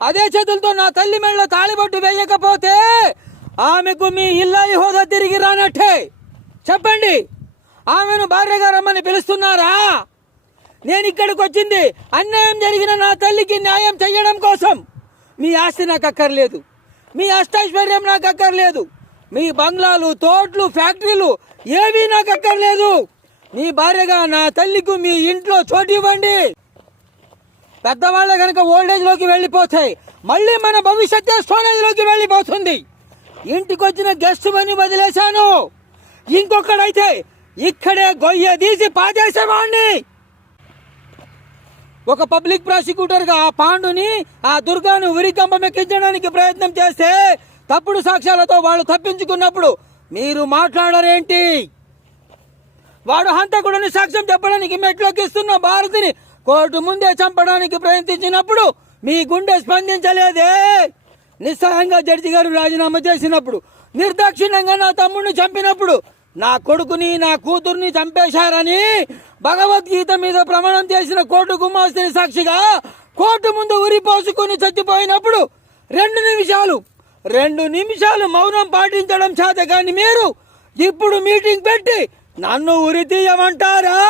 అదే చేతులతో నా తల్లి మెడలో తాళిబొట్టు వేయకపోతే ఆమెకు మీ ఇల్లాలి హోదా తిరిగి రానట్టే. చెప్పండి, ఆమెను భార్యగా రమ్మని పిలుస్తున్నారా? నేను ఇక్కడికి వచ్చింది అన్యాయం జరిగిన నా తల్లికి న్యాయం చెయ్యడం కోసం. మీ ఆస్తి నాకు అక్కర్లేదు, మీ అష్టైశ్వర్యం నాకు అక్కర్లేదు, మీ బంగ్లాలు, తోటలు, ఫ్యాక్టరీలు ఏవీ నాకు అక్కర్లేదు. మీ భార్యగా నా తల్లికి మీ ఇంట్లో చోటు ఇవ్వండి. పెద్దవాళ్ళ కనుక ఓల్డేజ్ లోకి వెళ్ళిపోతాయి, మళ్ళీ మన భవిష్యత్తు స్టోనేజ్ లోకి వెళ్ళిపోతుంది. ఇంటికి వచ్చిన గెస్ట్ అని వదిలేశాను, ఇంకొకడైతే ఇక్కడే గొయ్య తీసి పాదేసేవాణ్ణి. ఒక పబ్లిక్ ప్రాసిక్యూటర్ గా ఆ పాండుని, ఆ దుర్గాను ఉరికంబం ఎక్కించడానికి ప్రయత్నం చేస్తే తప్పుడు సాక్ష్యాలతో వాళ్ళు తప్పించుకున్నప్పుడు మీరు మాట్లాడరేంటి? వాడు హంతకుడిని సాక్ష్యం చెప్పడానికి మెట్లెక్కిస్తున్న భారతిని కోర్టు ముందే చంపడానికి ప్రయత్నించినప్పుడు మీ గుండె స్పందించలేదే? నిస్సహాయంగా జడ్జి గారు రాజీనామా చేసినప్పుడు, నిర్దాక్షిణ్యంగా నా తమ్ముడిని చంపినప్పుడు, నా కొడుకుని నా కూతుర్ని చంపేశారని భగవద్గీత మీద ప్రమాణం చేసిన కోర్టు గుమాస్తిని సాక్షిగా కోర్టు ముందు ఉరిపోసుకుని చచ్చిపోయినప్పుడు 2 నిమిషాలు మౌనం పాటించడం చేత కానీ మీరు ఇప్పుడు మీటింగ్ పెట్టి నన్ను ఉరి తీయమంటారా?